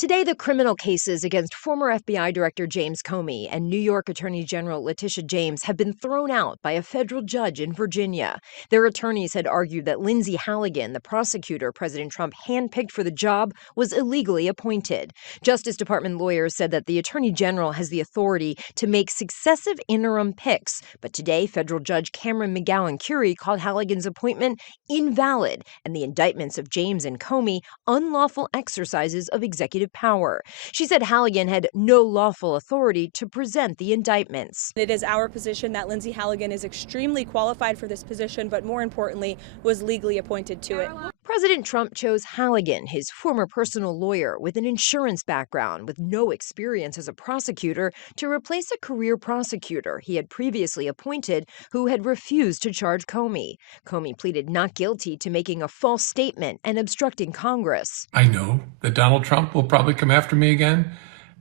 Today, the criminal cases against former FBI Director James Comey and New York Attorney General Letitia James have been thrown out by a federal judge in Virginia. Their attorneys had argued that Lindsay Halligan, the prosecutor President Trump handpicked for the job, was illegally appointed. Justice Department lawyers said that the Attorney General has the authority to make successive interim picks, but today, federal judge Cameron McGowan-Curie called Halligan's appointment invalid and the indictments of James and Comey unlawful exercises of executive power. She said Halligan had no lawful authority to present the indictments. It is our position that Lindsay Halligan is extremely qualified for this position, but more importantly, was legally appointed to it. President Trump chose Halligan, his former personal lawyer with an insurance background with no experience as a prosecutor, to replace a career prosecutor he had previously appointed who had refused to charge Comey. Comey pleaded not guilty to making a false statement and obstructing Congress. I know that Donald Trump will probably come after me again,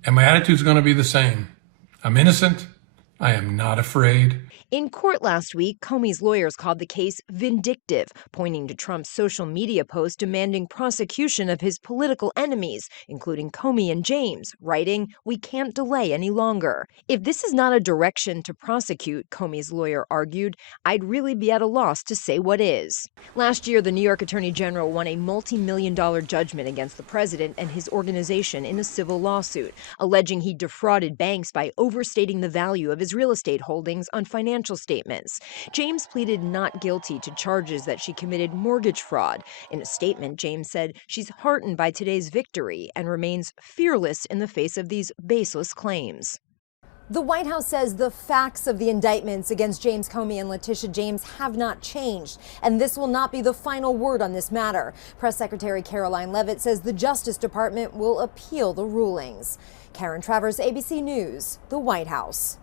and my attitude's going to be the same. I'm innocent. I am not afraid. In court last week, Comey's lawyers called the case vindictive, pointing to Trump's social media post demanding prosecution of his political enemies, including Comey and James, writing, "We can't delay any longer." If this is not a direction to prosecute, Comey's lawyer argued, I'd really be at a loss to say what is. Last year, the New York Attorney General won a multi-million-dollar judgment against the president and his organization in a civil lawsuit, alleging he defrauded banks by overstating the value of his real estate holdings on financial statements. James pleaded not guilty to charges that she committed mortgage fraud. In a statement, James said she's heartened by today's victory and remains fearless in the face of these baseless claims. The White House says the facts of the indictments against James Comey and Letitia James have not changed, and this will not be the final word on this matter. Press Secretary Caroline Leavitt says the Justice Department will appeal the rulings. Karen Travers, ABC News, the White House.